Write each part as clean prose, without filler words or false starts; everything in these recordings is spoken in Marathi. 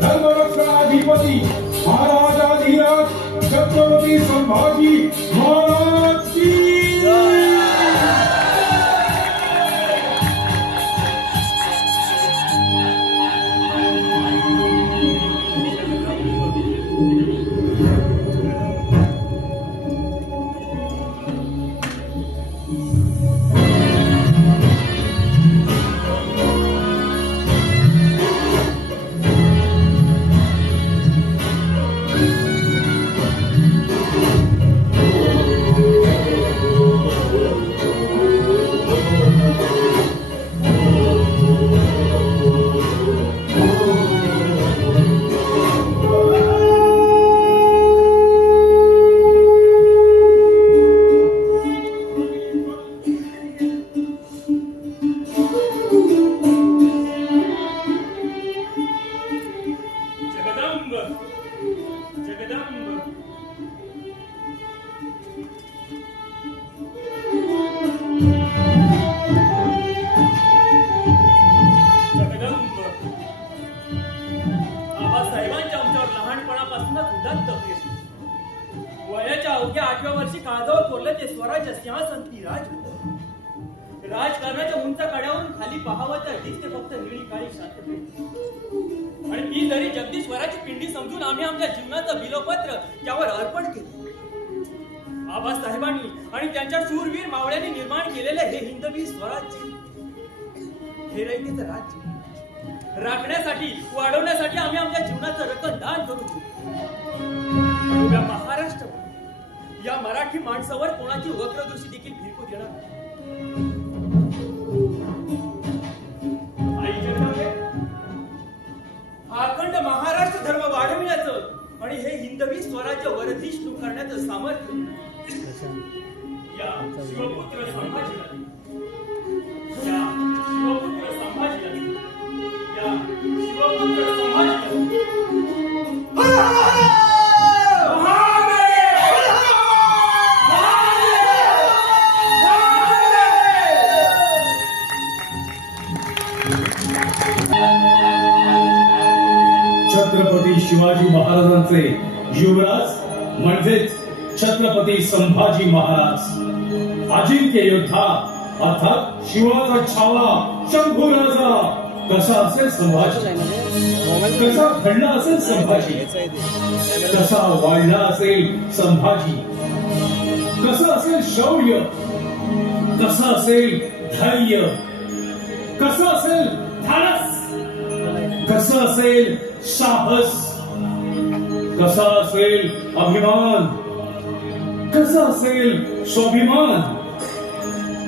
धर्मरक्षणाधिपती महाराजाधिराज छत्रपती संभाजी महाराज की वयाच्या अवघ्या 8व्या वर्षी काळजावर कोरलं ते स्वराज्य सिंहासन ती राजकारणाच्या उंच कड्यावरून खाली पाहावं तर दिसते फक्त निळी काळी शांतता आणि ती जरी जगदीश्वराची पिंडी समजून आम्ही आमच्या जीवनाचं बिलोपत्र त्यावर अर्पण केलं। आबासाहेबांनी आणि त्यांच्या शूरवीर मावळ्यांनी निर्माण केलेले हे हिंदवी स्वराज्य हे रयतेचं राज्य राखण्यासाठी वाढवण्यासाठी आम्ही आमच्या जीवनाचं रक्तदान करू या महाराष्ट्र या मराठी माणसावर कोणाची वक्रदृष्टी देखील फिरकू देणार आई जगदंबे अखंड महाराष्ट्र धर्म वाढविण्याचं आणि हे हिंदवी स्वराज्य वर्धिष्णू करण्याचं सामर्थ्य या शिवपुत्र संभाजीला या शिवपुत्र संभाजीला या शिवपुत्र संभाजीला छत्रपती शिवाजी महाराजांचे युवराज म्हणजेच छत्रपती संभाजी महाराज अजिंक्य योद्धा अर्थात शिवाचा छावा शंभू राजा कसा असेल संभाजी कसा घडला असेल संभाजी कसा वाढला असेल संभाजी कसं असेल शौर्य कसं असेल धैर्य कसं असेल धाडस कसं असेल साहस कसा असेल अभिमान कसा असेल स्वाभिमान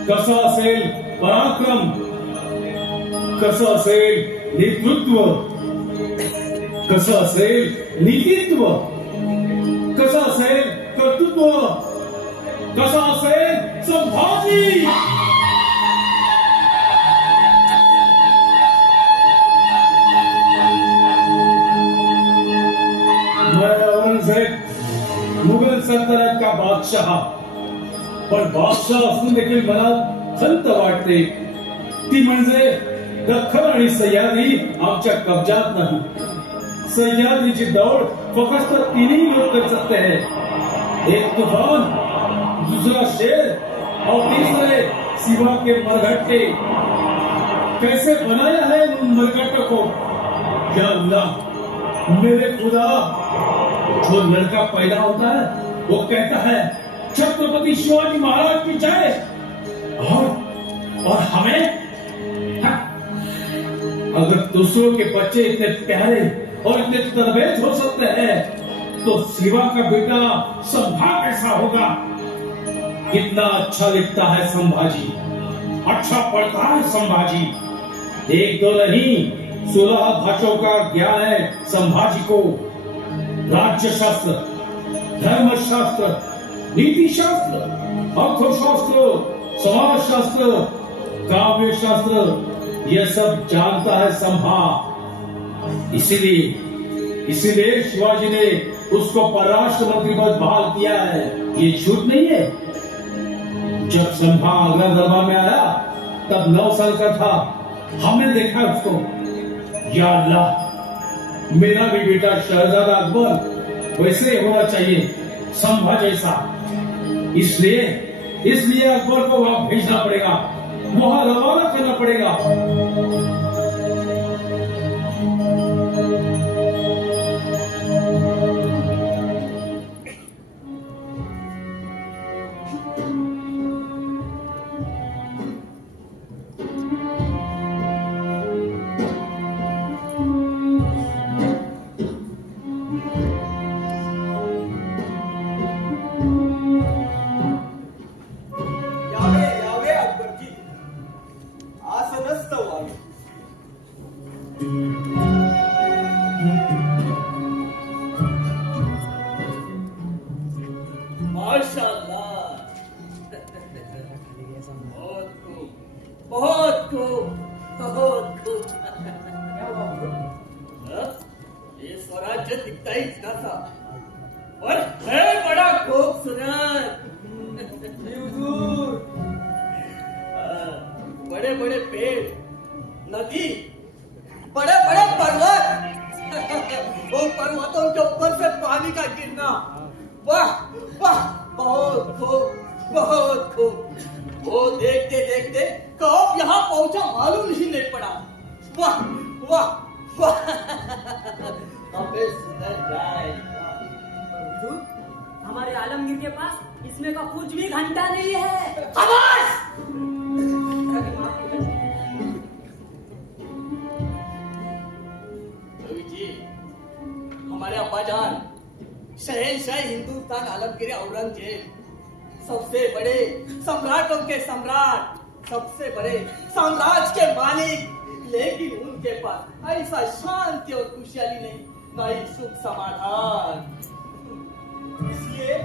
कसा असेल पराक्रम कसं असेल नेतृत्व कसं असेल नीतित्व कसं असेल कर्तृत्व कसा असेल संभाजी मुघल सल्तनत का बादशाह पण बादशाह असून देखील मनात खंत वाटते ती म्हणजे दख्खन आणि सह्याद्री आमच्या कब्जात नाही। सह्याद्रीची दौड फक्त तीनही लोग कर सकते हैं, एक तूफान दूसरा शेर और तीसरे सिवा के मरघट्टे। कैसे बनाया है उन मरघट्टों को या अल्लाह मेरे खुदा। जो लड़का पैदा होता है वो कहता है छत्रपति शिवाजी महाराज की जय और हमें अगर दूसरों के बच्चे इतने प्यारे और इतने तरबेज हो सकते हैं तो शिवा का बेटा संभा कैसा होगा। कितना अच्छा लिखता है संभाजी, अच्छा पढ़ता है संभाजी। एक दो नहीं 16 भाषाओं का ज्ञान है संभाजी को। राज्य शास्त्र, धर्मशास्त्र, नीति शास्त्र, अर्थशास्त्र, समाज शास्त्र, काव्य शास्त्र यह सब जानता है संभा। इसीलिए शिवाजी ने उसको परराष्ट्र मंत्री पद बहाल किया है। ये झूठ नहीं है। जब संभा आगरा दरबार में आया तब 9 साल का था। हमने देखा उसको। या अल्लाह, मेरा भी बेटा शहजादा अकबर वैसे होना चाहिए, संभा जैसा। इसलिए अकबर को वहां भेजना पड़ेगा, वहां रवाना करना पड़ेगा। ये स्वराज्य दिखता ही इतना सा और है बड़ा खूबसूरत। बड़े बड़े पेड़, नदी, बड़े बड़े पर्वत, वो पर्वतों के ऊपर से पानी का गिरना, वाह वाह, बहुत खूब, बहुत खूब। वो देखते देखते कब यहाँ पहुंचा मालूम ही नहीं पड़ा। वाह वाह वाह, अबे सुधर जाए। हमारे आलमगीर के पास इसमें का कुछ भी घंटा नहीं है। खामोश! रवि जी, हमारे अब्बाजान शहंशाह हिंदुस्तान आलमगीर औरंगजेब, सबसे बड़े सम्राटों के सम्राट, सबसे बड़े साम्राज्य के मालिक, लेकिन उनके पास ऐसा शांति और खुशहाली नहीं, ना ही सुख समाधान। इसलिए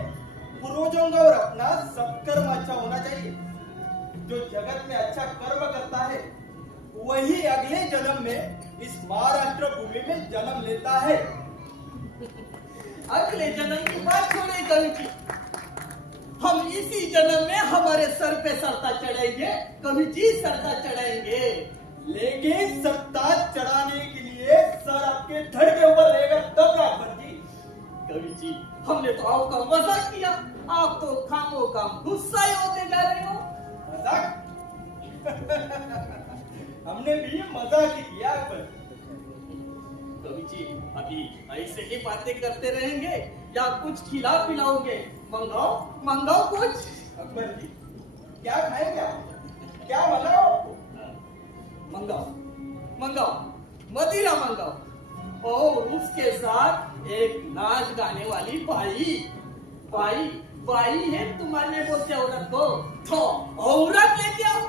पूर्वजों का और अपना सब कर्म अच्छा होना चाहिए। जो जगत में अच्छा कर्म करता है वही अगले जन्म में इस महाराष्ट्र भूमि में जन्म लेता है। अगले जन्म की बात छोड़े कवि जी, हम इसी जन्म में हमारे सर पे सरता चढ़ाएंगे, कवि जी सरता चढ़ाएंगे। लेकिन सत्ता चढ़ाने के लिए सर आपके धड़ के ऊपर रहेगा तब ना अकबर जी। कवि जी, हमने तो आपका मजाक किया, आप तो खामो काम गुस्सा ही होते जा रहे हो। मजाक? हमने भी मजाक ही किया अकबर। कवि जी, अभी ऐसे ही बातें करते रहेंगे या कुछ खिला पिलाओगे? मंगाओ मंगाओ कुछ। अकबर जी, क्या खाएंगे आप? क्या मंगाओ आपको? मंगाओ मंगाओ, मदिरा मंगाओ और उसके साथ एक नाच गाने वाली बाई। बाई बाई है तुम्हारे बोलते औरत को, तो औरत लेके आओ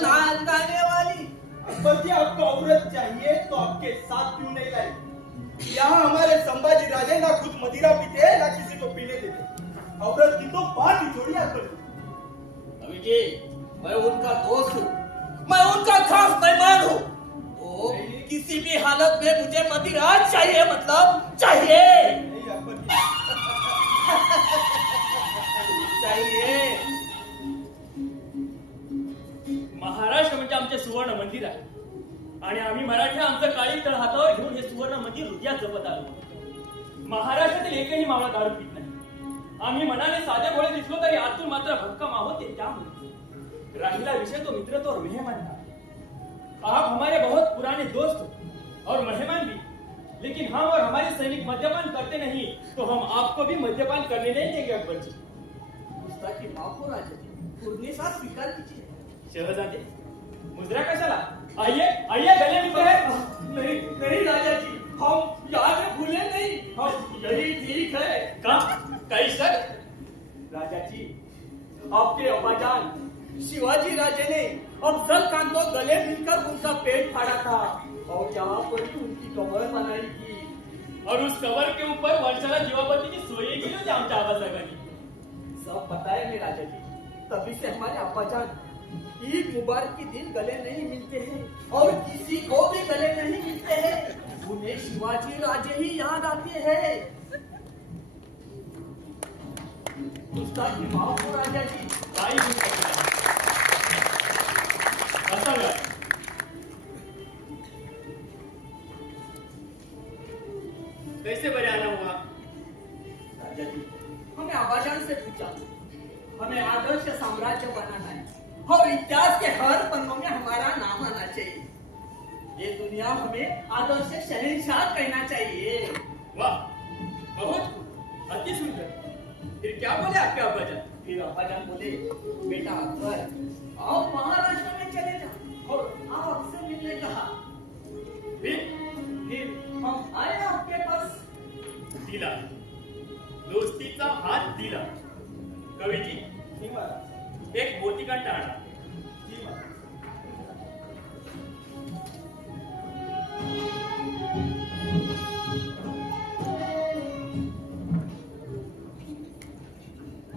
नाच गाने वाली। अकबर जी, आपको औरत चाहिए तो आपके साथ क्यों नहीं लाई? यहाँ हमारे संभाजी राजे ना खुद मदिरा पीते ना किसी को पीने देते। औरत की तो बात ही छोड़िए अकबर जी। अभी जी, मैं उनका दोस्त हूँ, मैं उनका खास मेहमान हूँ, तो किसी भी हालत में मुझे मदिरा चाहिए, मतलब चाहिए। नहीं अकबर जी, चाहिए। महाराष्ट्र म्हणजे आमचे सुवर्ण मंदिर आहे आणि आम्ही मराठी आमचं काळी तळ हातावर घेऊन हे सुवर्ण मंदिर हृदयात जपत आलो। महाराष्ट्रातील एकही मावळा दारू पित नाही। आम्ही मनाने साधे भोळे दिसलो तरी आतून मात्र भक्कम आहोत ते त्यामुळे। राहिला विषय तो मित्र तो और मेहमान का। आप हमारे बहुत पुराने दोस्त हो और मेहमान भी, लेकिन हम और हमारे सैनिक मद्यपान करते नहीं तो हम आपको भी मद्यपान करने नहीं देंगे अकबर जी। गुस्ताखी माफ हो राजा जी, पूर्णे साथ स्वीकार कीजिए। शहजादे, मुद्रा कशाला? आइए आइए, गले मिलते हैं। नहीं नहीं राजा जी, हम याद भूले नहीं, हम यही ठीक है। कैसे? राजा जी, आपके अब्बाजान शिवाजी राजे ने अफजल खान को गले मिलकर उनका पेट फाड़ा था और यहाँ पर ही उनकी कबर बनाई थी और उस कबर के ऊपर वर्षाला जीवापति की सोई की जो आमच्या आबासाहेबांनी सब बताए में राजा जी। तभी से हमारे अब्बाजान ईद मुबारक के दिन गले नहीं मिलते हैं और किसी को भी गले नहीं मिलते हैं, उन्हें शिवाजी राजे ही याद आते हैं। गुस्ताखी माफ हो राजा जी। असाव्या. कैसे बरे आना हुआ? राजा जी, हमें आबाजान से पूछा, हमें आदर्श साम्राज्य बनाना है और इतिहास के हर पन्नों में हमारा नाम आना चाहिए. ये दुनिया हमें आदर्श शहंशाह कहना चाहिए. वाह, बहुत अति सुंदर. फिर क्या बोले आपके अब्बाजान? फिर अब्बाजान बोले, बेटा अकबर, आप महाराष्ट्र में चले जाओ और आपसे मिलने कहा. फिर हम आए आपके पास. दिला, दोस्तीचा हात दिला. कवीजी, एक मोतीकंठ आणा.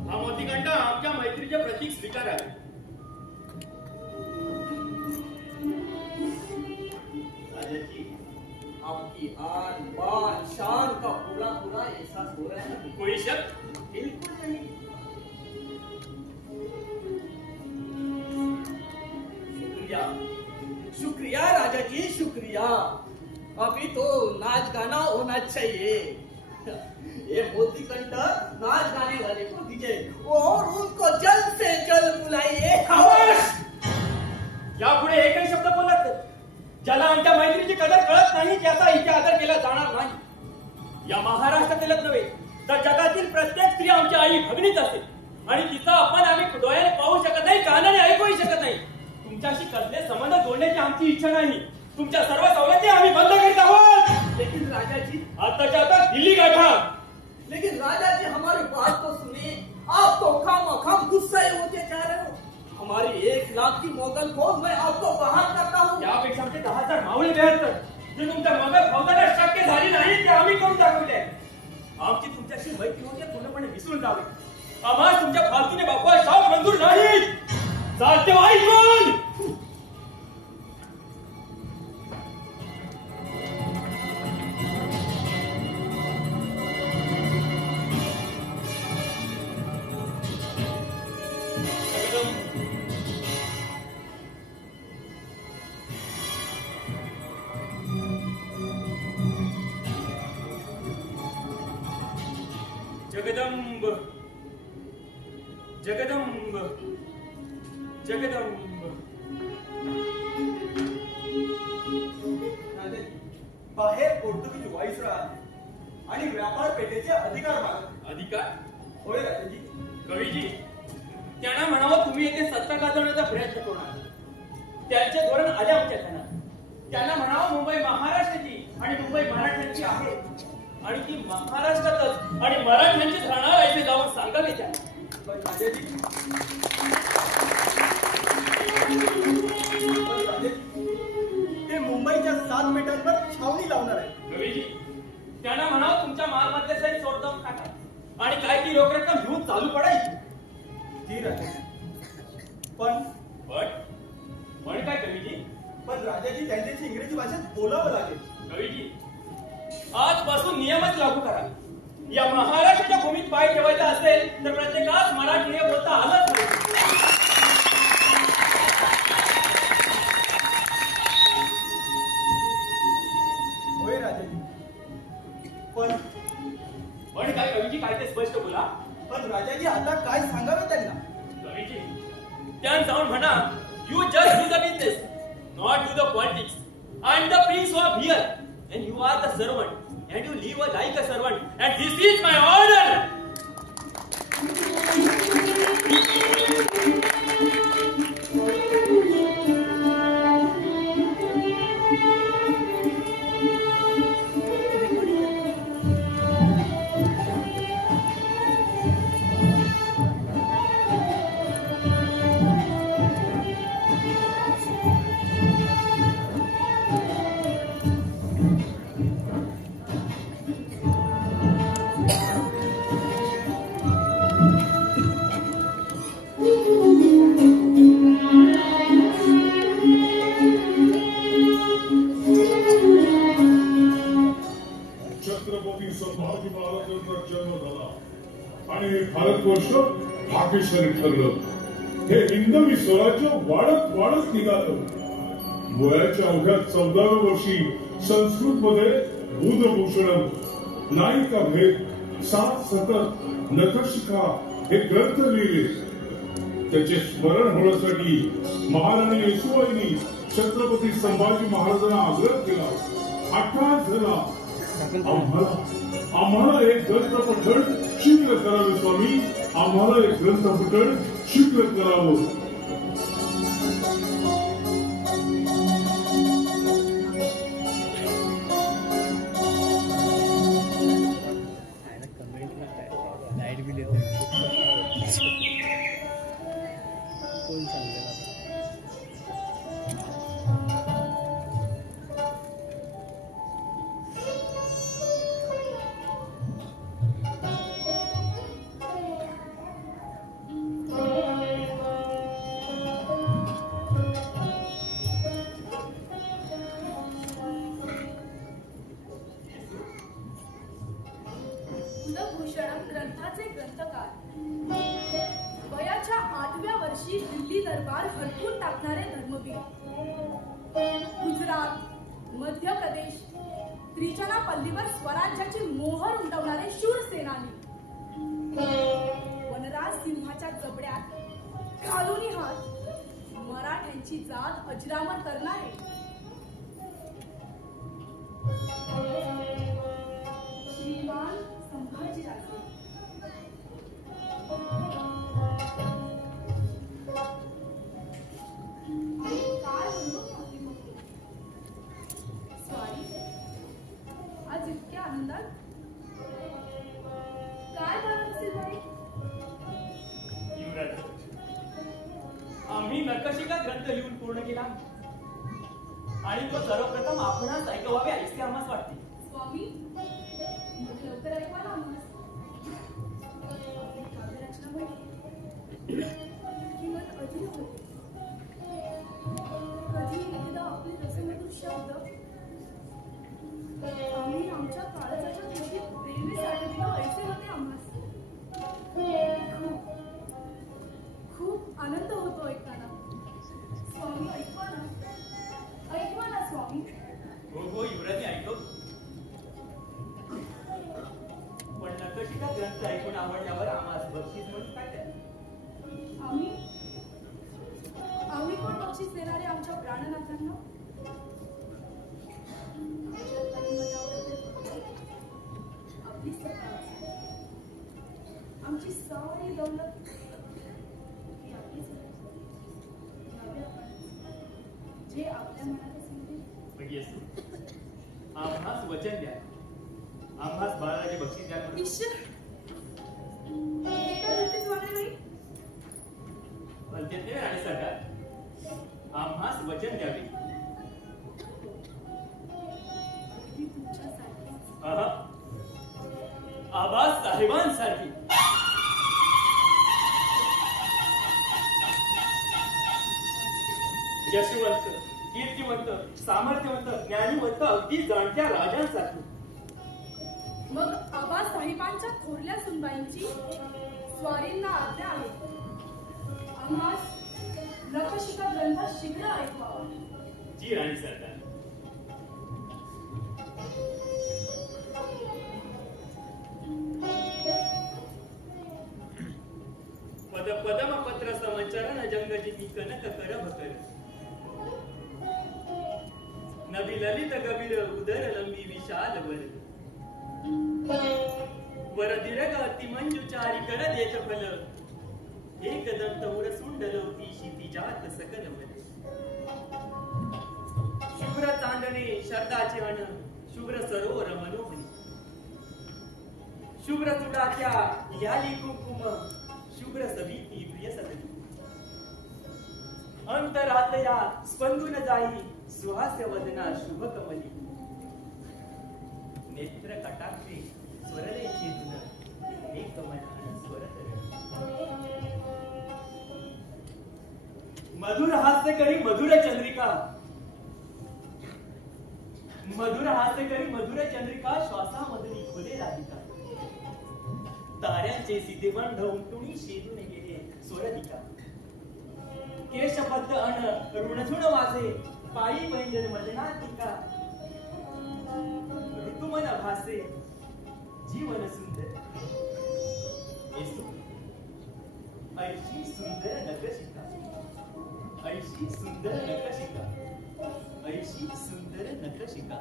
हा मोतीकंठ आमच्या मैत्रीचे प्रतीक स्वीकारावे. आपकी आन बान शान का पूरा पूरा एहसास हो रहा है ना? कोई शक? बिल्कुल नहीं. शुक्रिया, शुक्रिया राजा जी, शुक्रिया. अभी तो नाच गाना होना चाहिए. ये मोतीकंठ नाच गाने वाले को दीजिए और उनको जल्द से जल्द बुलाइए. यापुढे एकही शब्द बोलत नाही. ज्याला आमच्या मैत्रीची कदर कळत नाही त्याचा इथे आदर केला जाणार नाही. या महाराष्ट्रातीलच नव्हे तर जगातील प्रत्येक स्त्री आमची आई भगिनीच असते आणि तिचा अपमान आम्ही डोळ्याने पाहू शकत नाही, कानाने ऐकूही शकत नाही. तुमच्याशी कसले संबंध जोडण्याची आमची इच्छा नाही. तुमच्या सर्व सवलती आम्ही बंद करीत आहोत. लेकिन राजा जी, आताच्या आता दिल्ली गाठा. लेकिन राजा जी हमारी बात तो सुनिए. आप तो खामखाम गुस्से होते जा रहे हो. हमारी 1 लाख की मोगल फौज में आपको बाहर करता हूँ. यापेक्षा आमचे 10,000 मावळे बेहतर जे तुमच्या मोगल फौजाला शक्य झाली नाही ते आम्ही करून दाखवले. आमची तुमच्याशी मैत्री होते पूर्णपणे विसरून जावे. आम्हाला तुमच्या फालतूने बापा शाप मंजूर नाही. चालते ऐकून. जगदंब जगदंब जगदंब. बाहेर पोर्तुगीज व्हाईसरॉय आणि व्यापार पेठेचे अधिकार मागत. अधिकार? होय राजाजी. कवीजी, त्यांना म्हणावं तुम्ही येथे सत्ता गाजवण्याचा प्रयत्न करणार. त्यांचे धोरण आले आमच्या ध्यानात. त्यांना म्हणावं मुंबई महाराष्ट्राची आणि मुंबई मराठ्यांची आहे आणि ती महाराष्ट्रातच आणि मराठ्यांचीच राहणार असे जाऊन सांगावे त्यांना. पण राजाजी, ते मुंबईच्या 7 बेटांवर छावणी लावणार आहे. कवीजी, त्यांना म्हणावं तुमच्या मालमत्ते सहित सोडजाऊन टाका आणि काय ती रोख रक्कम घेऊन चालू पडायची. जी राजाजी. पण काय कवीजी? पण राजाजी, त्यांच्याशी इंग्रजी भाषेत बोलावं लागेल. कवीजी, आजपासून नियमच लागू करा. या महाराष्ट्राच्या भूमीत पाय ठेवायचा असेल तर प्रत्येकास मराठी हे बोलता आलंच पाहिजे. होय राजाजी. पण काय कवीजी, काय ते स्पष्ट बोला. पण राजाजी, आता काय सांगावे त्यांना? कवीजी, त्यांना जाऊन म्हणा, you just do the business, not do the politics. I am the prince of here and you are the servant and you live like a servant and this is my order. Bharatvarsh Pakistan ठरलं. हे हिंदवी स्वराज्य वाढत वाढत निघालं. वयाच्या अवघ्या 14व्या वर्षी संस्कृत मध्ये बुधभूषणम, नायिका भेद, सात सतत, नखशिखा हे ग्रंथ लिहिले. त्याचे स्मरण होण्यासाठी महाराणी येसुबाईंनी छत्रपती संभाजी महाराजांना आग्रह केला. हठात झाला, आम्हाला एक ग्रंथ पठण शीघ्र करावे स्वामी, आम्हाला एक ग्रंथ पठण शीघ्र करावं. बुधभूषणम ग्रंथाचे ग्रंथकार, वयाच्या 8व्या वर्षी दिल्ली दरबार हटवून टाकणारे धर्मवीर, गुजरात, मध्य प्रदेश, त्रिचनापल्लीवर स्वराज्याची मोहर उमटवणारे शूर सेनानी, वनराज सिंहाच्या जबड्यात घालूनी हात मराठ्यांची जात अजरामर करणारे, श्रीमान संभाजीराजे. काय म्हणतो स्वारी, आज इतक्या आनंदात काय कारण असेल बाई? युवराज, आम्ही नखशिखा ग्रंथ लिहून पूर्ण केला आणि तो सर्वप्रथम आपणास ऐकवावे ऐकते आम्हाला वाटते. स्वामी, मग लवकर ऐकवा ना आम्हाला. आपली काव्यरचना म्हणे किंमत अधीर होते. कधी एकदा आपले रसमधुर शब्द आम्ही आमच्या काळजाच्या कुशीत प्रेमे साठविलं ऐसे होते आम्हास. खूप आनंद होतो ऐकताना. स्वामी ऐकवा ना स्वामी. हो युवराजी, ऐकतो. पण नखशिखा ग्रंथ ऐकून आवडल्यावर आम्हाला बक्षीस म्हणून काय द्याल? आम्ही कोण बक्षीस देणारे आमच्या प्राणनाथांना? आपली सत्ता, आमची सारी दौलत ही आपलीच आहे. जे आपल्या मनात असेल आम्हास वचन द्या, आम्हास बाळाचे बक्षीस द्या. ईश्वर, हे काय बोलतेस वागणे बाई? ते राणी सरकार, आम्हास वचन द्यावे. आबास साहेबांसारखी यशवंत, कीर्तिवंत, सामर्थ्यवंत, ज्ञानीवंत, अगदी जाणत्या राजांसारखी. मग आबासाहेबांच्या थोरल्या सुनबाईंची स्वारींना आज्ञा आहे. आम्हास नखशिखा ग्रंथ शीघ्र ऐकवावा. जी राणी सरकार. पद पदम पत्र समचरण जंगजिती कनक कर भकर, नभी ललित गभीर उदर लंबी विशाल वर, वर दीर्घ अति मंजुचारी कर देत फल, एक दंत उर सुंडलवती क्षितिजात सकल वर, शुभ्र चांदणे शरदाचे अण, शुभ्र सरोवर मनोहरी, शुभ्र चुडाच्या याली कुंकुम, शुभ्र सभीती प्रिय सतती, अंतरातया स्पंदून जाई सुहास्य वदना शुभ कमली, नेत्र कटाक्षे स्वरले चेतन एक कमल स्वरतर, मधुर हास्य करी मधुर चंद्रिका, मधुर हास्य करी मधुर चंद्रिका, श्वासामधून खोले राधिका, ताऱ्यांचे सिद्धेबंध उमटुनी शेदून गेले स्वरधिका, केशबद्ध अन ऋणझुण वाजे पायी पैंजन मदना टीका ऋतुमन भासे जीवन सुंदर ऐशी सुंदर नकशिका ऐशी सुंदर नकशिका ऐशी सुंदर नकशिका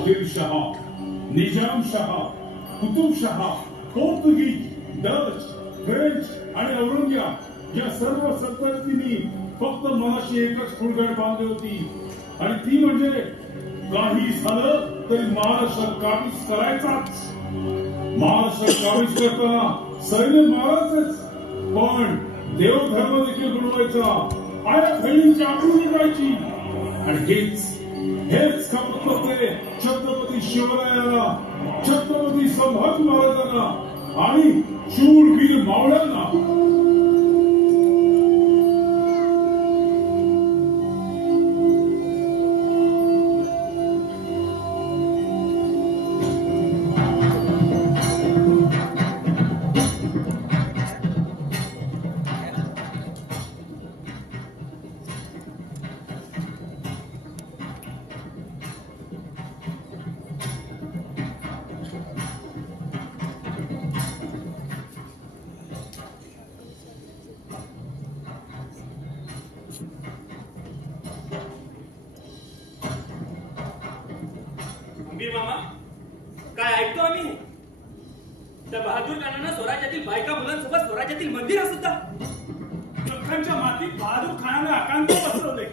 आदिलशाह, निजामशाह, कुतुबशाह, पोर्तुगीज, डच, फ्रेंच आणि औरंगजेब या सर्व सल्तनतींनी फक्त मनाशी एकच फुलगड बांधली होती आणि ती म्हणजे काही झालं तरी महाराष्ट्र काबीज करायचाच. महाराष्ट्र काबीज करताना सैन्य मारायचेच, पण देवधर्म देखील बुडवायचा, आया बहिणींची आठवणी करायची. आणि हेच खपत होते छत्रपती शिवरायाला, छत्रपती संभाजी महाराजांना आणि शूरवीर मावळ्यांना. गंभीर मामा, काय ऐकतो आम्ही? त्या बहादूर खानानं स्वराज्यातील बायका मुलांसोबत स्वराज्यातील मंदिर सुद्धा दख्खनच्या मातीत बहादूर खानानं आकांत पसरवले.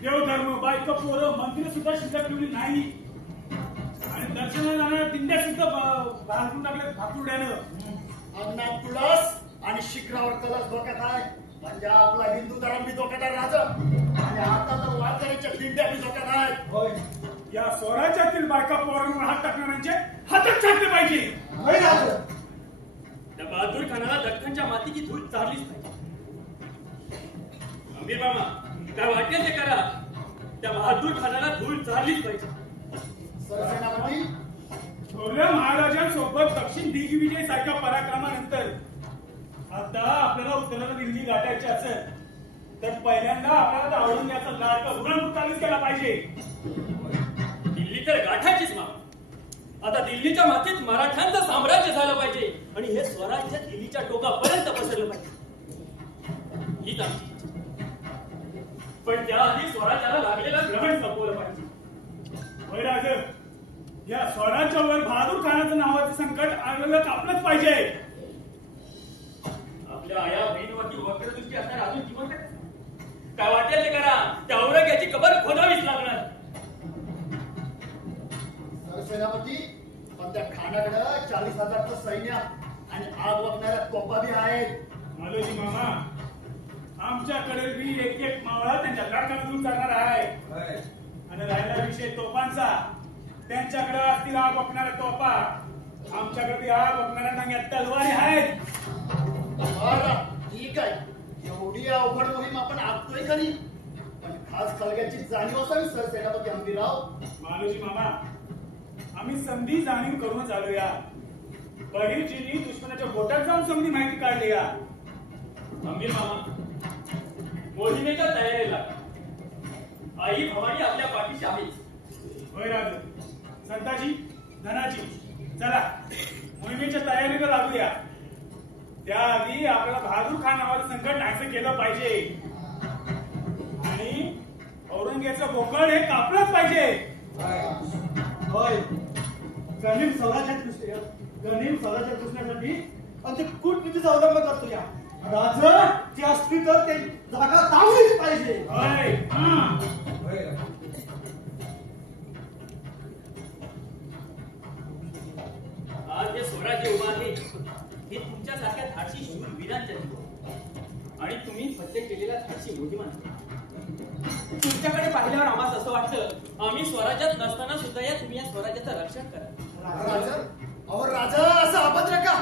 देवधर्म, बायका, पोरं, मंदिर सुद्धा शिल्लक ठेवली नाही आणि दर्शनाला जाणाऱ्या दिंड्या सुद्धा बांधून टाकले भातुरड्यानं. अन्नात तुळस आणि शिखरावर कलश डोक्यात आहे म्हणजे आपला हिंदू धर्म बी डोक्यात आहे राजा. आणि आता तर वारकऱ्याच्या दिंड्या बी डोक्यात आहेत. होय, या स्वराज्यातील बायका पोरांवर हात टाकणाऱ्यांचे हातच छाटले पाहिजे. त्या बहादूर खानाला दख्खनच्या मातीची धूळ चाललीच पाहिजे. गंभीर मामा, काय वाटेल ते करा, त्या बहादूर खानाला धूळ चाललीच पाहिजे. सरसेनापती, थोरल्या महाराजांसोबत दक्षिण दिग्विजय सारख्या पराक्रमानंतर आता आपल्याला उत्तराला दिल्ली गाठायची असेल तर पहिल्यांदा आपल्याला औरंगजेबाचा लाडका ऋणमुक्तानीच केला पाहिजे. दिल्ली तर गाठायचीच मामा. आता दिल्लीच्या मातीत मराठ्यांचं साम्राज्य झालं पाहिजे आणि हे स्वराज्य दिल्लीच्या टोकापर्यंत पसरलं पाहिजे, हीच आमची इच्छा. पण त्याआधी स्वराज्याला लागलेलं ग्रहण संपवलं पाहिजे. होय राज, या स्वराज्यावर बहादूर खानाचं नावाचं संकट आलेलं कापलंच पाहिजे. आपल्या आया बहिणीवरती वक्रदृष्टी असणार अजून जिवंत काय वाटेल ते करा, त्या औरंग्याची कबर खोदावीच लागणार. सरसेनापती, पण त्या खानाकडं 40,000चं सैन्य आणि आग वागणाऱ्या तोफा बी आहेत. मालोजी मामा, आमच्याकडे बी एक एक मावळा त्यांच्या लाडकामधून करणार आहे. आणि राहिला विषय तोफांचा, त्यांच्याकडे असतील आग वागणाऱ्या तोफा, आमच्याकडे आग वागणाऱ्या नांग्यात तलवारी आहेत. बरं, ठीक आहे. एवढी अवघड मोहीम आपण आखतोय खरी, पण खास खळग्याची जाणीव असावी सरसेनापती हंबीरराव. मालोजी मामा, आम्ही संधी जाणीव करूनच आलोया. बहिर्जींनी दुश्मनाच्या गोटात जाऊन संधी माहिती काढली या. गंभीर मामा, मोहिमेच्या तयारीला आई भवानी आपल्या पाठीशी आहेच. होय राज, संताजी, धनाजी, चला मोहिमेच्या तयारीला लागूया. त्याआधी आपल्याला बहादूर खान नावाचं संकट नाहीसं केलं पाहिजे आणि औरंगजेबाचं बोकड हे कापलंच पाहिजे. होय, गनिम स्वराज्यात घुसण्यासाठी आमचे कूटनीतीचा अवलंब करतो. या राजाची असली तर ते जागा तावलीच पाहिजे. आज जे स्वराज्य उभं आहे हे तुमच्यासारख्या धाडसी शूर वीरांच्या आणि तुम्ही फत्ते केलेल्या धाडसी मोहिमा. तुमच्याकडे पाहिल्यावर आम्हाला असं वाटतं आम्ही स्वराज्यात नसताना सुद्धा तुम्ही या स्वराज्याचं रक्षण करा. राजा असं अभद्र का?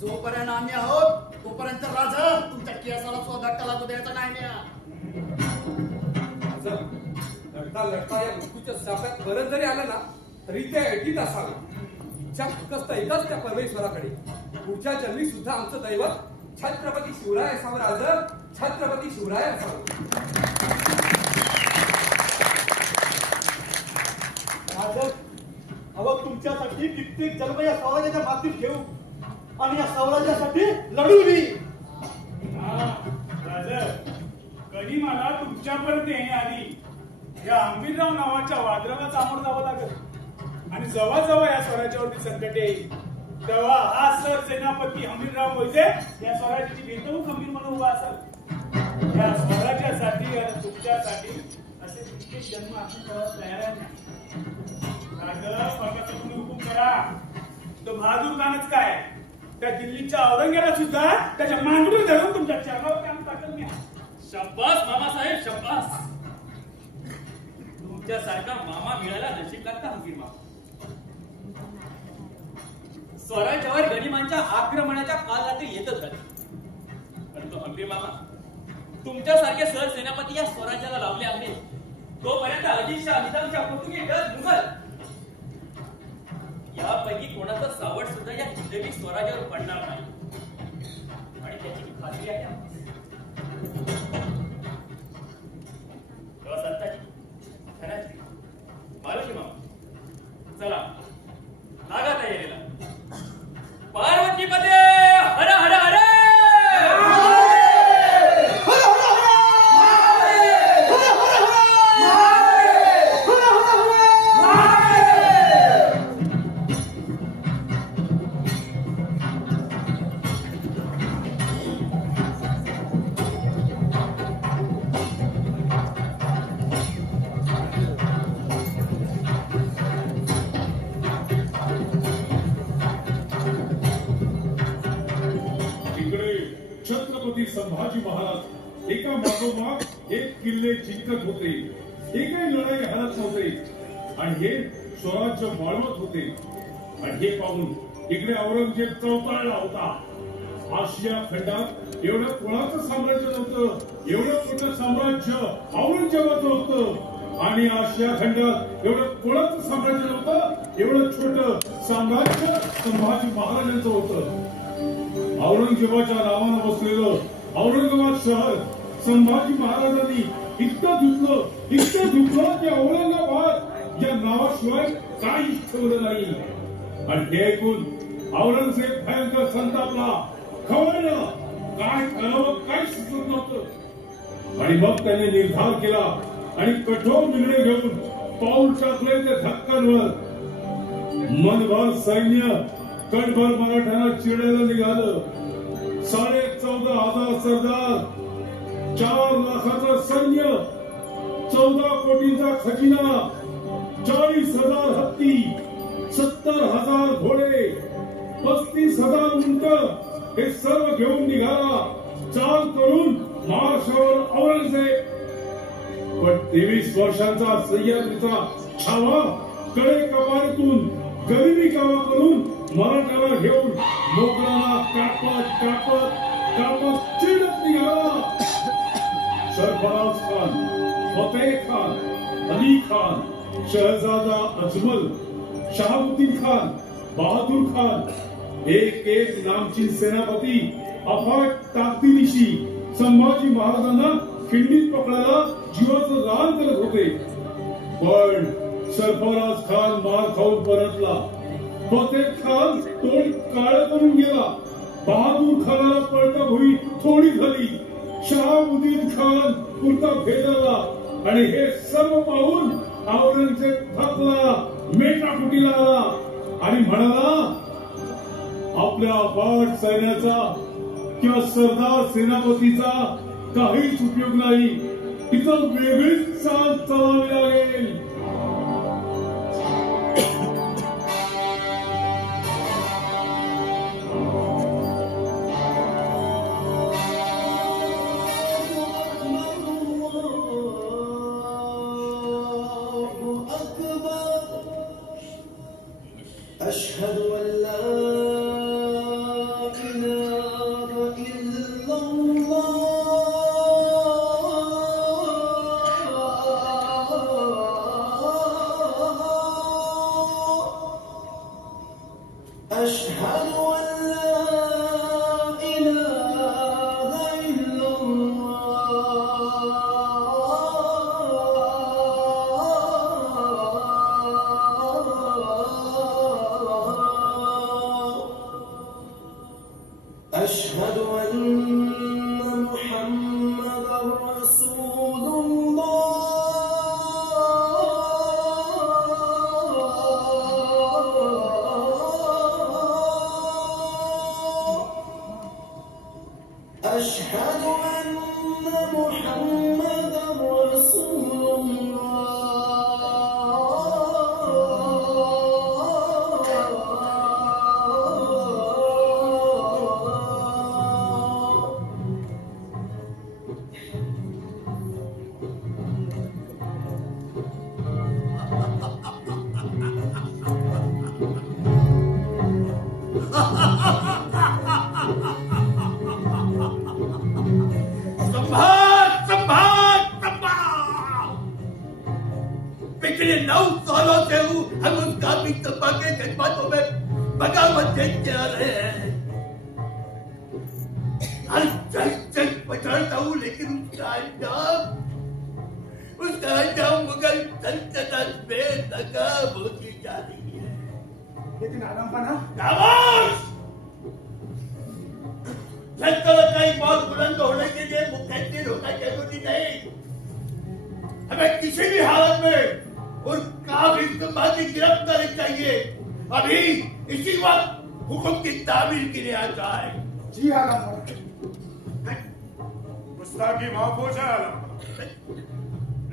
जोपर्यंत आम्ही आहोत तोपर्यंत राजा तुमच्या केसाला सुद्धा धक्का लागू द्यायचा नाही. लढता लढता या मृत्यूच्या साफ्यात परत जरी आलं ना तरी त्या एटीत असावं. फक्त एकच त्या परमेश्वराकडे पुढच्या जन्मी सुद्धा आमचं दैवत छत्रपती शिवराय असावं. राजा छत्रपती शिवराय असावं. अवघ तुमच्यासाठी कित्येक जन्म या स्वराज्याच्या मातीत घेऊ आणि या स्वराज्यासाठी लढूनी. गनिमाला तुमच्यापर्यंत येण्याआधी या हंबीरराव नावाच्या वादळाला सामोरं जावं लागेल आणि जेव्हा जेव्हा या स्वराज्यावरती संकट येईल तेव्हा हा सर सेनापती हंबीरराव मोहिते या स्वराज्याची भिंत खंबीर म्हणून उभा असाल. या स्वराज्यासाठी आणि तुमच्यासाठी असे कित्येक जन्म आपण करायला तयार आहे. तुम्ही हुकूम करा. तो बहादूर खानच काय त्या दिल्लीच्या औरंगजेबाला सुद्धा त्याच्या मांडून धरून तुमच्या चरणावर काम टाकत नाही. शब्बास मामासाहेब शब्बास. तुमच्यासारखा मामा मिळाला नशीब लागता हंबीर मामा. स्वराज्यावर गनिमांच्या आक्रमणाच्या काल रात्री येतच राहते. परंतु हंबीर मामा तुमच्यासारखे सर सेनापती या स्वराज्याला लावले आहेत तोपर्यंत आदिलशाह निजामशाह पोर्तुगीज मुघल यापैकी कोणाचं सावट सुद्धा या हिंदवी स्वराज्यावर पडणार नाही आणि त्याची खात्री आहे. संताजी धनाजी मारुती मामा चला लागा तयारीला. पार्वती पदे हर हर हर. संभाजी महाराज एका मागोमाग एक किल्ले जिंकत होते. एकही लढाई हरत नव्हते आणि हे स्वराज्य वाढवत होते. आणि हे पाहून इकडे औरंगजेब चौताळला होता. आशिया खंडात एवढं कोणाचं साम्राज्य नव्हतं. एवढं मोठं साम्राज्य औरंगजेबाचं होतं आणि आशिया खंडात एवढं कोणाचं साम्राज्य नव्हतं. एवढं छोटं साम्राज्य संभाजी महाराजांचं होतं. औरंगजेबाच्या नावानं बसलेलं औरंगाबाद शहर संभाजी महाराजांनी इतकं धुतलं की औरंगाबाद या नावाशिवाय काहीच ठेवलं नाही. आणि हे ऐकून औरंगजेब भयंकर संतापला. खवळलं. काय करावं काय सुचत नव्हतं. आणि मग त्याने निर्धार केला आणि कठोर निर्णय घेऊन पाऊल टाकले ते धक्क्यांवर. मनभर सैन्य कणभर मराठ्यांना चिडायला निघालं. 14,500 सरदार, 4 लाखाचं सैन्य, 14 कोटींचा खजिना, 40,000 हत्ती, 70,000 घोडे, 35,000 उंट हे सर्व घेऊन निघाला. चाल करून महाराष्ट्रावर औरंगजेब. पण 23 वर्षांचा सह्याद्रीचा छावा कडे कपारीतून गरिबी कामा करून मराठ्याला घेऊन मोगलांना कापत चिडत निघाला. सरफराज खान, फतेह खान, अली खान, शहजादा अजमल, शहाबुद्दीन खान, बहादूर खान एक नामची सेनापती अफाट ताकदीनिशी संभाजी महाराजांना खिंडीत पकडायला जीवाचं रान करत होते. पण सरफराज खान मार खाऊन परतला. फतेह खान तोंड काळं करून गेला. बहादूर खानाला पळता होई थोडी झाली. शहाबुद्दीन खान पुरता भेदला आणि हे सर्व पाहून औरंगजेब थकला, मेटाकुटीला आला आणि म्हणाला, आपल्या पाठ सैन्याचा किंवा सरदार सेनापतीचा काहीच उपयोग नाही. इथं वेगळीच चाल चालावी लागेल.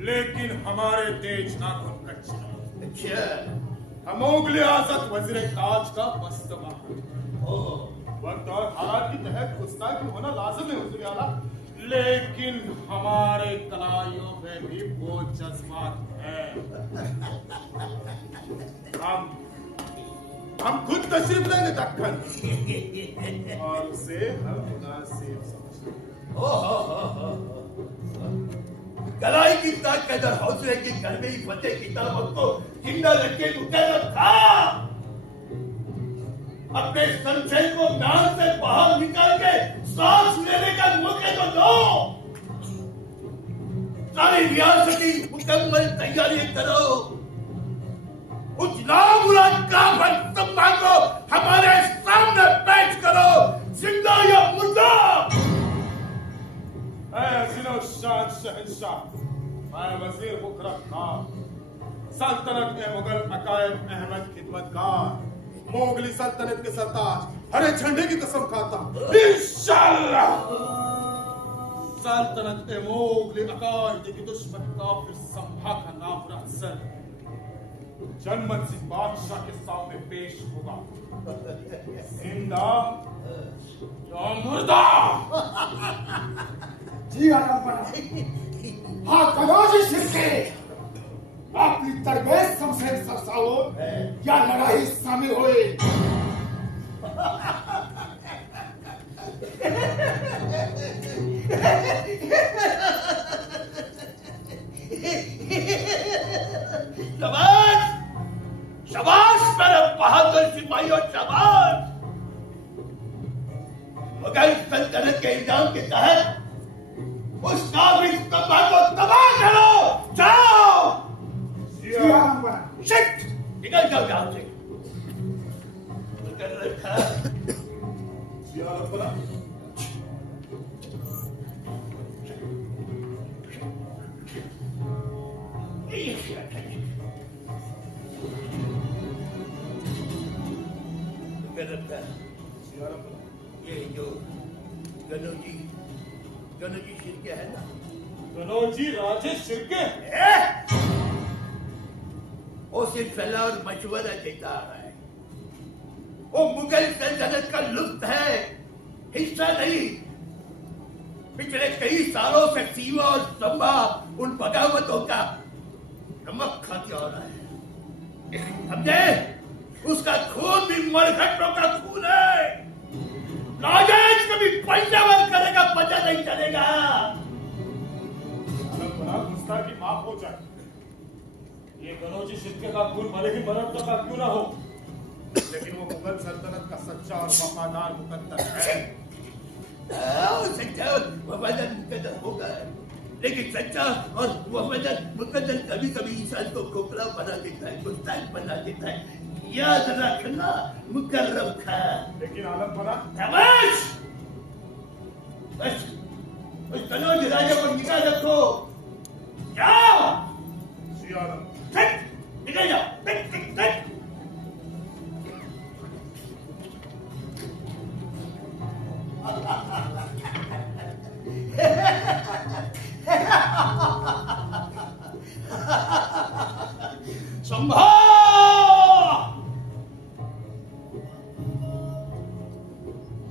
लेकिन हमारे देश ना मोगली आजत वजीर ताज का बस्तमा वक्त और हालात की तहत गुस्ताखी होना लाजिम है हुजूर आला, लेकिन हमारे कलाइयों में भी वो जज्बात है. हम खुद तशरीफ लेंगे दक्कन और उसे हम मुनासिब समझते हैं. कलाई की ताकत और हौसले की कलमी फतेह किताबों को जिंदा रखे मुकर्रर था. अपने संशय को म्यान से बाहर निकाल के सांस लेने का मौका तो दो. सारी रियासती मुकम्मल तैयारी करो. उस नामुराद काफिर सम्मान को हमारे सामने पेश करो, जिंदा या मुर्दा. शान शहंशाह, मैं वजीर मुकर्रम खान, सल्तनत के मुगल अकायद अहमद खिदमतगार, मोगली सल्तनत के सरताज हरे झंडे की कसम खाता इंशाअल्लाह. सल्तनत के मोगली अकायद की दुश्मन काफिर संभा का नाम अफसर जनमत सिंह बादशाह के सामने पेश होगा. जिंदा या मुर्दा. जी आराम हाँ कनौजी सिरके आपकी तरबेज समसेर सरसाओ या लड़ाई शामिल होए. शाबाश शाबाश मेरे बहादुर सिपाहियों, शाबाश. मुगल सल्तनत के इल्जाम के तहत उस काफिर कब्बा को तबाह करो. जाओ. शिट, निकल जाओ यहां से. रखा। ये जो गनोजी शिर्के है ना, गनोजी राजेश शिर्के वो सिर्फ सलाह और मशवरा देता आ रहा है। वो मुगल सल्तनत का लुत्फ है, हिस्सा नहीं। पिछले कई सालों से सीवा और संभा उन बगावतों का नमक खाते आ रहा है, समझे? उसका खून भी मरघटों का खून है। राजेश कभी पंचावर करेगा, पता नहीं चलेगा। गुस्ताखी माफ हो जाए। ये गनोजी शिर्के का खून भले ही मरहटों का क्यों ना हो, लेकिन वो मुगल सल्तनत का सच्चा और वफादार मुकद्दर है। सच्चा और वफादार मुकद्दर होगा, लेकिन सच्चा और वफादार मुकद्दर कभी कभी इंसान को खोखला बना देता है, गुस्ताख बना देता है। याद रखना मुकर्रम खान। लेकिन आलम बना बस उस गनोज राजा पर निगाह रखो। जाओ सियारम, निकल जाओ। संभा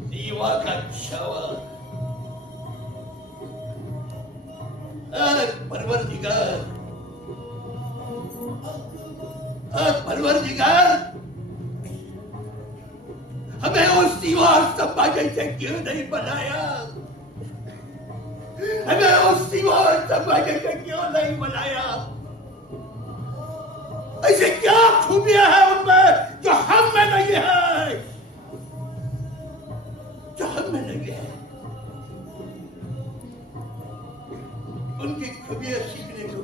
दीवा का छावा परवरदिगार हमें उस दीवार संभा जैसे क्यों नहीं बनाया? हमें उस दीवार संभा जैसे क्यों नहीं बनाया? ऐसे क्या खूबियां हैं उनमें जो हम में नहीं है, जो हम में नहीं है? उनकी खूबियां सीखने को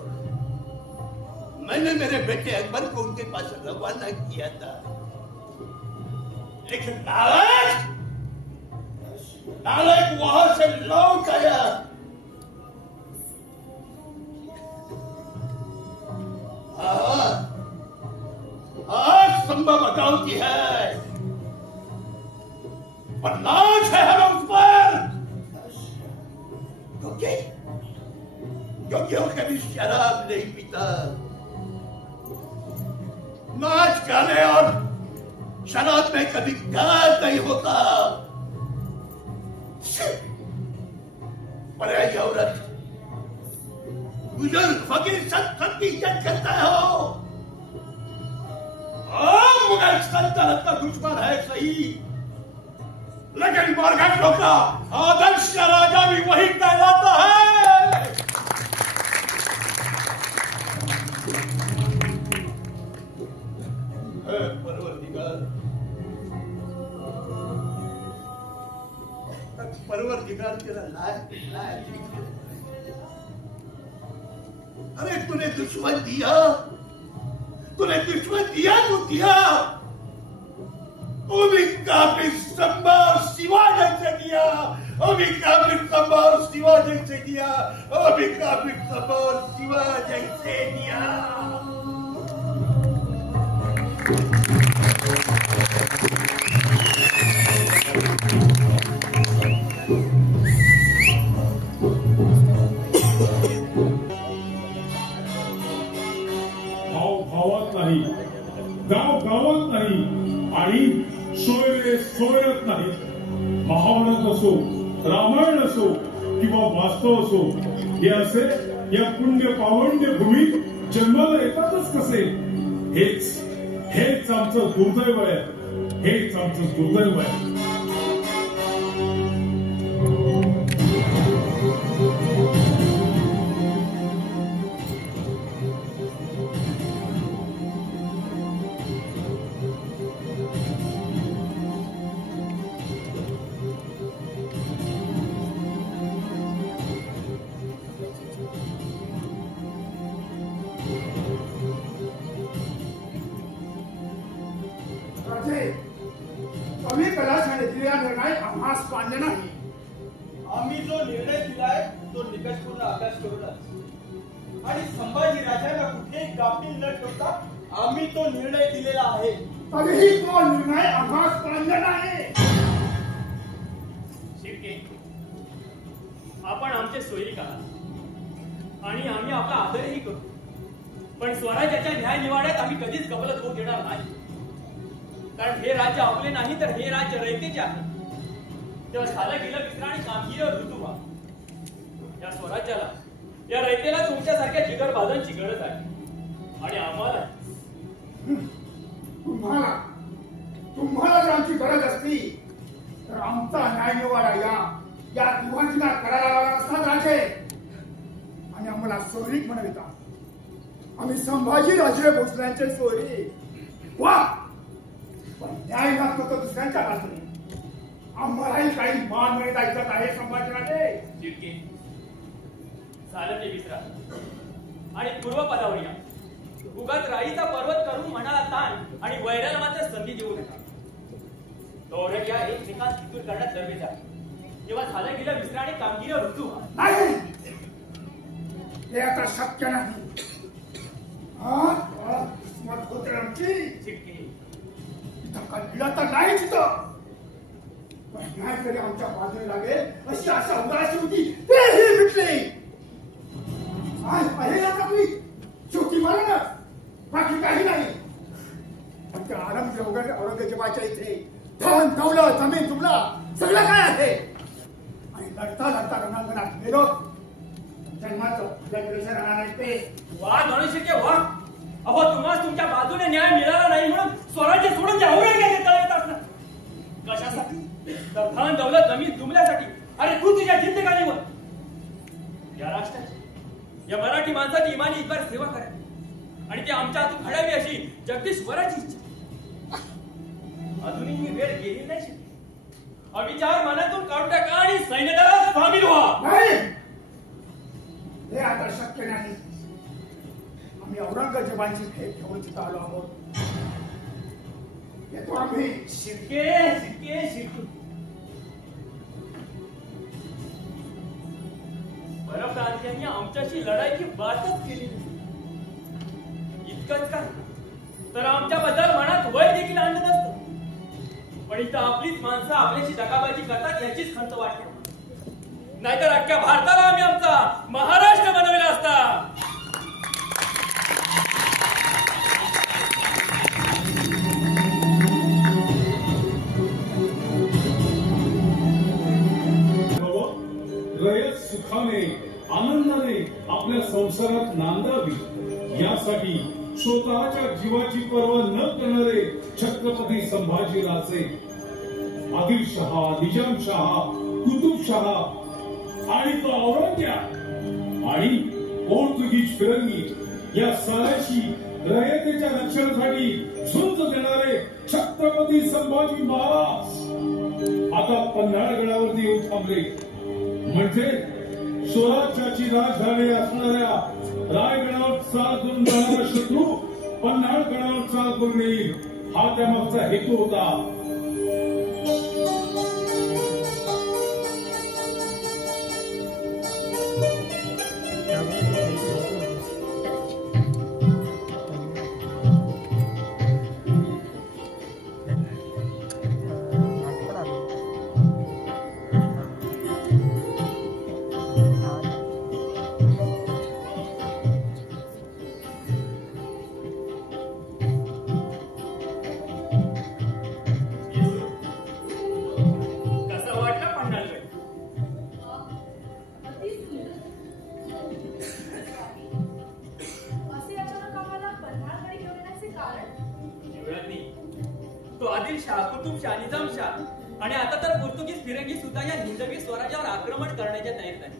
मैंने मेरे बेटे अकबर को उनके पास रवाना किया था, लेकिन नालायक वहां से लौट आया। आज संभव बगावती है, पर नाच है हमें उस पर, क्योंकि वो कभी शराब नहीं पीता। नाच गाने और शराब में कभी गाल नहीं होता। पर ऐसी औरत बुजुर्ग फकीर संत की इज्जत करता हो। मुगल सल्तनत का दुश्मन है सही, लेकिन मरघटों का आदर्श राजा भी वही कहलाता है। परवरदिगार तेरा लायक। अरे तूने दुश्मन दिया तो दिया। वो भी काफिर संभार सिवा जैसे दिया, वो भी काफिर संभार सिवा जैसे दिया, वो भी काफिर संभार सिवा जैसे दिया। गावात नाही आणि सोयरत नाही। महाभारत असो, रामायण असो किंवा वास्तव असो, हे असे या पुण्य पावंड्य भूमीत जन्माला येतातच कसे? हेच आमचं दुर्दैव आहे, हेच आमचं दुर्दैव आहे। कमी कलाशाळेतील या निर्णय आम्हास मान्य नाही। आम्ही जो निर्णय दिलाय तो निकषपूर्ण अभ्यास करूनच आणि संभाजी राजांना कुठेही गाफील न ठेवता आम्ही तो निर्णय दिलेला आहे। तरीही तो निर्णय आम्हास मान्य नाही. शिर्के, आपण आमचे सोयीक आहात आणि आम्ही आपला आदरही करू, पण स्वराज्याच्या न्याय निवाड्यात आम्ही कधीच कबलत होऊ देणार नाही. कारण हे राज्य आपले नाही तर हे राज्य रयतेचे आहे. तेव्हा झालं गेलं विसरा आणि कामगिरी ऋतू व्हा. या स्वराज्याला, या रयतेला तुमच्यासारख्या जिगर बाजांची गरज आहे आणि आम्हाला तुम्हाला जर आमची गरज असती तर आमचा न्याय निवाडा या दिवाणीला करायला लावला असतात राजे. आणि आम्हाला सोयरीक म्हणविता. आम्ही संभाजी राजे भोसल्यांचे सोयरी. वा, पण न्याय लागतो तो दुसऱ्यांच्या बाजूने. आम्हालाही काही मान मिळत ऐकत आहे संभाजी राजे. शिर्के, झालं ते विसरा आणि पूर्वपदावर या. उगाच राईचा पर्वत करून मनाला ताण आणि वैराला मात्र संधी देऊ नका. दौऱ्या या एकमेकांत फितूर करण्यात गरजेचं आहे. तेव्हा झालं गेलं विसरा आणि कामगिरी ऋतू नाही, हे आता शक्य नाही. तर नाही तिथं, पण न्याय तरी आमच्या बाजूने लागेल अशी आशा उदासी होती, तेही मिटली. आहे आता तुम्ही शेवटी मला ना, बाकी काही नाही. पण त्या औरंगजेबाच्या इथे धन दौलत जमीन जुमला सगळं काय आहे. आणि लढता लढता रणांगणात गेलो जन्माचं राहणार ते. वा धनुष्य वा. अहो, तुम्हाला तुमच्या बाजूने न्याय मिळाला नाही म्हणून स्वराज्य सोडून जे औरंगजेब तळ येतात ना, कशासाठी? तर धन दौलत जमीन जुमल्यासाठी. अरे तू तुझ्या जिंदगानीवर या राष्ट्राची, या मराठी माणसाची इमानी इतबार सेवा करा आणि ती आमच्या हातून घडावी अशी जगदीश्वराची इच्छा. अजूनही ही वेळ गेली नाही. अविचार मनातून काढून टाका आणि सैन्यदलात सामील व्हा. हे आता शक्य नाही. आम्ही औरंगजेबांची भेट घेऊन तिथं आलो आहोत. येतो आम्ही. शिर्के शिर्के शिर्के, परप्रांतीयांनी आमच्याशी लढाईची वाटच केली नाही. इतकंच काय तर आमच्याबद्दल मनात वय देखील आणलं नसतं. पण इथं आपलीच माणसं आपल्याशी दगाबाजी करतात याचीच खंत वाटते. नाहीतर अख्ख्या भारताला आम्ही आमचा महाराष्ट्र बनवला असता. रयत सुखाने आनंदाने आपल्या संसारात नांदावी यासाठी स्वतःच्या जीवाची पर्वा न करणारे छत्रपती संभाजीराजे, आदिलशहा, निजामशहा, कुतुबशहा आणि तो औरंगजेब आणि पोर्तुगीज फिरंगी या साऱ्याशी रयतेच्या रक्षणासाठी झुंज देणारे छत्रपती संभाजी महाराज आता पन्हाळगडावरती येऊन थांबले. म्हणजे स्वराज्याची राजधानी असणाऱ्या रायगडावर चाल करून जाणारा शत्रू पन्हाळगडावर चाल करून येईल हा त्यामागचा हेतू होता. तो आदिलशहा, कुतुबशहा, निजामशहा आणि आता तर पोर्तुगीज फिरंगी सुद्धा या हिंदवी स्वराज्यावर आक्रमण करण्याच्या तयारीत आहे.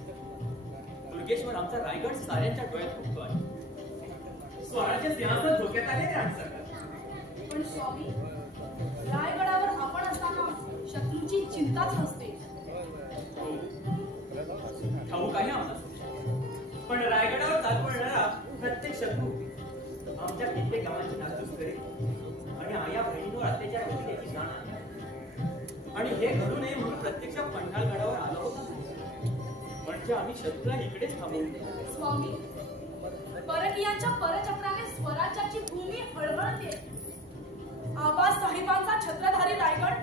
दुर्गेश्वर आमचा रायगड साऱ्यांच्या डोळ्यात फुटतो आहे. स्वराज्य सिंहासन धोक्यात आले रे आमचं. पण स्वामी, रायगडावर आपण असताना शत्रूची चिंताच नसते. ठाऊक आहे आम्हाला, पण रायगडावर चालवणारा प्रत्येक शत्रू आमच्या कित्येक गावांची नासधूस करेल आणि आया बहिणीवर अत्याचार होईल याची जाण आहे. आणि हे घडू नये म्हणून प्रत्यक्ष पन्हाळगडावर आलो होता, म्हणजे आम्ही शत्रूला इकडेच थांबवले. स्वामी, परकीयांच्या परचक्राने स्वराज्याची भूमी हळहळते. आबासाहेबांचा छत्रधारी रायगड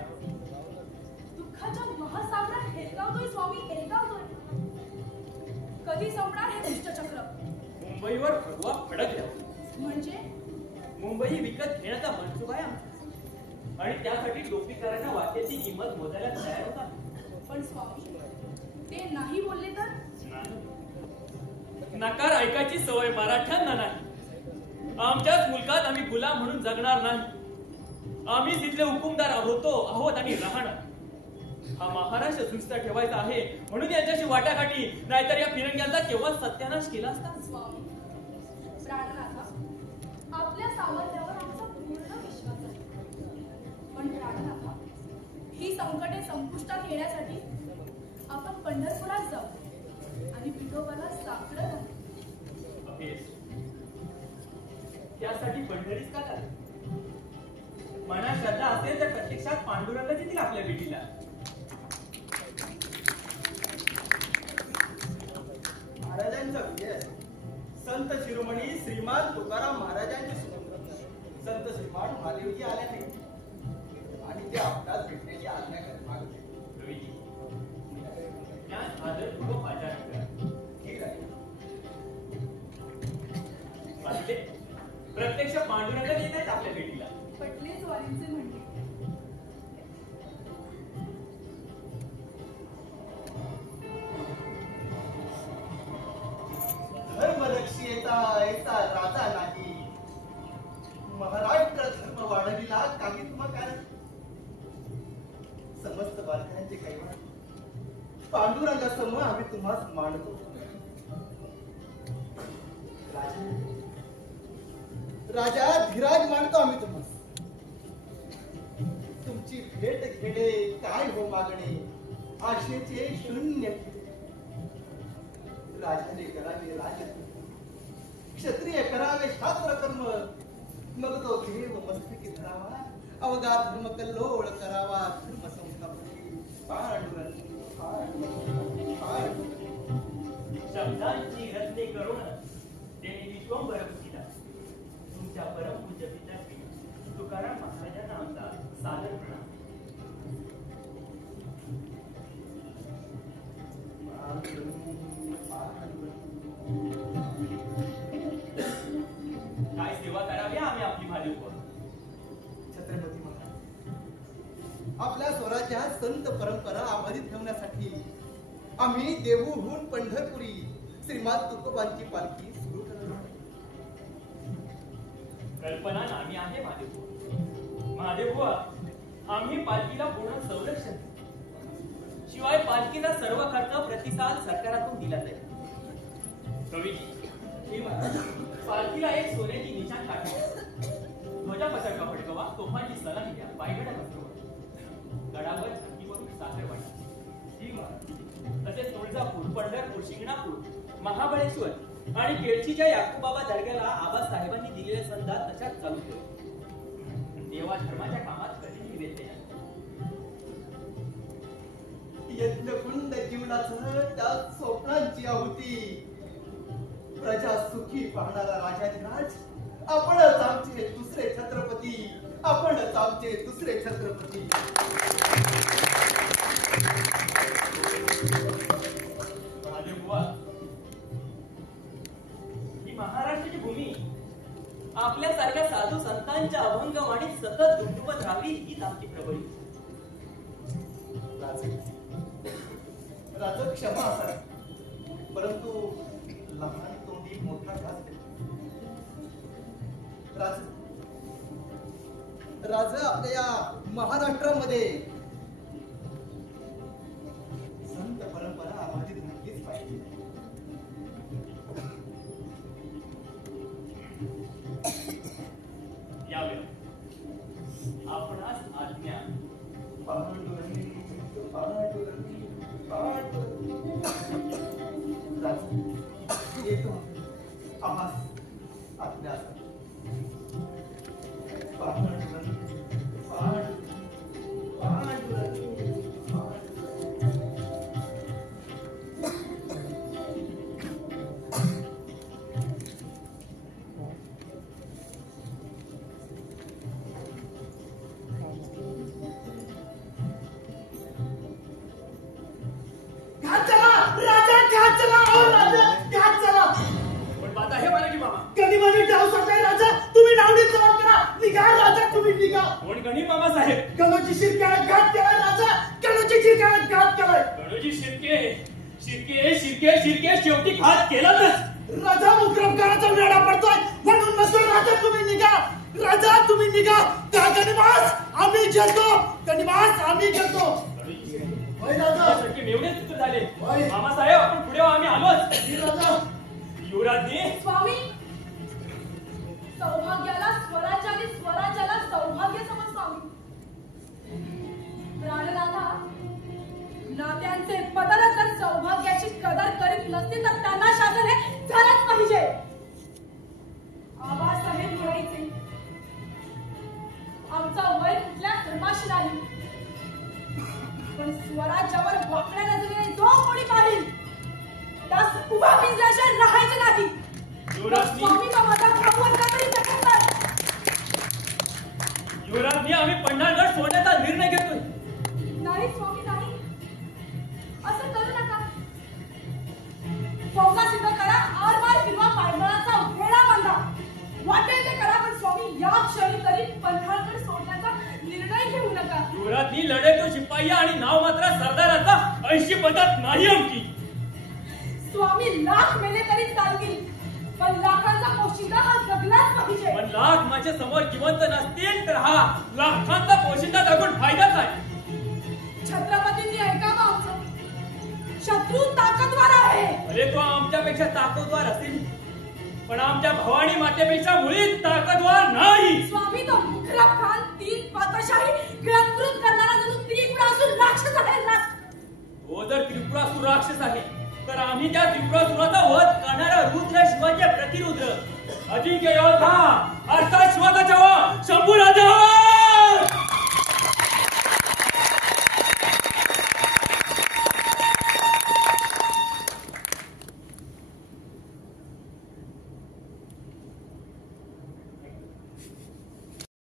दुःखाच्या महासागरात हेलकावतोय स्वामी, हेलकावतोय. कधी संपणार हे दुष्टचक्र? मुंबईवर भगवा फडकल्या म्हणजे मुंबई विकत घेण्याचा मनसुबा आहे आमचा. आणि त्यासाठी टोपीकरांना वाटेची किंमत मोजायला तयार होता. पण स्वामी, ते नाही बोलले तर? नकार ऐकायची सवय मराठ्यांना नाही. आमच्याच मुलकात आम्ही गुलाम म्हणून जगणार नाही. आम्ही तिथले हुकुमदार आहोत आणि राहणार. हा महाराष्ट्र दुसरा ठेवायचा आहे म्हणून यांच्याशी वाटाघाटी, नाहीतर या फिरंग्यांचा केव्हा सत्यानाश केला असता. स्वामी, प्राणनाथा, आपल्या सामर्थ्यावर आमचा पूर्ण विश्वास आहे. पण प्राणनाथा, ही संकटे संपुष्टात येण्यासाठी आपण पंढरपुरात जाऊ आणि विठोबाला साकडं घालू. त्यासाठी पंढरीच का झाली? मनात श्रद्धा असेल तर प्रत्यक्षात पांडुरंग येतील आपल्या भेटीला. महाराजांचा विजय संत शिरोमणी श्रीमान तुकाराम महाराजांचे सुपुत्र संत श्रीमान महादेवजी आले नाही आणि ते आपल्याला भेटण्याची आज्ञा मागले. प्रत्यक्ष पांडुरंग येत आहेत आपल्या भेटीला. पटलेच वारींचे म्हणणे. धर्मरक्षेचा ऐसा राजा नाही, महाराष्ट्र धर्म वाढविला काही काय. समस्त बालकांचे कैवार पांडुरंगासमोर आम्ही तुम्हाला मांडतो. राजा धीराज मानतो आम्ही तुम्हाला. तुमची भेट घेणे काय हो मागणे, आशेचे शून्य. राजाने करावे राज, क्षत्रिय करावे शास्त्र कर्म, मग तो देव मस्तकी धरावा, अवघा धर्म कल्लोळ करावा. धर्म संस्थापकी पांडुरंग शब्दांची रत्ने करुण त्यांनी विश्वंभर केला. तुमच्या परमपूज्य पित्याची तुकाराम महाराजांना आमचा सादर प्रणाम. काय सेवा करावी आम्ही आपली भाजपवर? छत्रपती महाराज, आपल्या स्वराज्यात संत परंपरा अबाधित ठेवण्यासाठी आम्ही देहूहून पंढरपुरी श्रीमान तुकोबांची पालखी सुरू करणार. कल्पना नामी आहे महादेवबुवा. आम्ही पालखीला पूर्ण संरक्षण, शिवाय पालखीचा सर्व खर्च प्रतिसाद सरकारातून दिला जाईल. कवीजी, पालखीला एक सोन्याची निशाण काढली, ध्वजा पसरका फडकवा, तोफांची सलामी द्या, पायगडा पसरवा, गडावर छातीवरून साखर वाटा. तसेच तुळजापूर, पंढरपूर, शिंगणापूर, महाबळेश्वर आणि केळशीच्या याकूबाबा दर्ग्याला आबासाहेबांनी दिलेले संधा तशाच चालू ठेव. देवा धर्माच्या कामात कधीही व्यत्यय नाही. यज्ञकुंड जीवनासह त्या स्वप्नांची आहुती. प्रजा सुखी पाहणारा राजाधिराज, आपणच आमचे दुसरे छत्रपती, आपणच आमचे दुसरे छत्रपती. महादेवबुवा, ही महाराष्ट्राची भूमी आपल्यासारख्या साधू संतांच्या अभंगवाणीत सतत दुमदुमत राहावी हीच आमची प्रबळी. राज क्षमा असावी, परंतु लहान तोंडी मोठा घास. राज आपल्या या महाराष्ट्रामध्ये संत परंपरा अबाधित नक्कीच पाहिजे. यावेळी आपणास आज्ञा. येतो आम्हास आज्ञा. गनिमाने जाऊ शकताय राजा. तुम्ही नावडीत जाऊ करा. निघा राजा, तुम्ही निघा. कोण गणी मामा साहेब? गणोजी शिरक्याला घात केलाय राजा. गणोजी शिरक्याला घात केलाय. गणोजी शिर्के शेवटी घात केलाच. राजा मुक्रमकाराचा वेळा पडतोय म्हणून नसतो. राजा तुम्ही निघा. राजा तुम्ही निघा. त्या गणिमास आम्ही घेतो. गणिमास आम्ही घेतो. होय राजा. एवढे चुक झाले. मामा साहेब आपण पुढे आम्ही आलोच. राजा. युवराजनी. स्वामी, सौभाग्याला स्वराज्य आणि स्वराज्याला सौभाग्य समज स्वामी. प्राणनाथा, नात्यांचे पदर जर सौभाग्याची कदर करीत नसतील तर त्यांना शासन हे झालंच पाहिजे. आबासाहेब म्हणायचे, आमचा वय कुठल्या धर्माशी नाही, पण स्वराज्यावर वाकड्या नजरेने जो कोणी पाहिल त्यास उभा पिंजल्याशिवाय राहायचे नाही. स्वामी का माझा भाऊ असला तरी शकतात. युवराजनी आम्ही पन्हाळगड सोडण्याचा निर्णय घेतोय. नाही स्वामी, नाही, असं करू नका. फौजा सिद्ध करा. आरमार किंवा पायदळाचा उघेडा बांधा. वाटेल ते करा, पण स्वामी या क्षणी तरी पन्हाळगड सोडण्याचा निर्णय घेऊ नका. युवराजनी लढे तो शिपाई आणि नाव मात्र सरदाराचा 80 पद्धत नाही आमची. स्वामी लाख मेले तरी चालतील, पण लाखांचा पोशिंदा हा जगलाच पाहिजे. पण लाख माझ्या समोर जिवंत नसतील तर हा लाखांचा पोशिंदा जगून फायदाच आहे. छत्रपतींनी ऐकावं आमचं. शत्रू ताकदवार आहे. अरे तो आमच्यापेक्षा ताकदवार असेल, पण आमच्या भवानी मातेपेक्षा मुळीच ताकदवार नाही. स्वामी तो मुखराब खान 3 पातशाही गिळंकृत करणारा जणू त्रिपुरासुर राक्षस आहे ना. तो जर त्रिपुरासुर राक्षस आहे तर आम्ही त्या त्रिपुरासुराचा वध करणारा रुद्र शिवाचे प्रतिरुद्र अजिंक्य योद्धा अर्थात शिवाचा शंभू राजा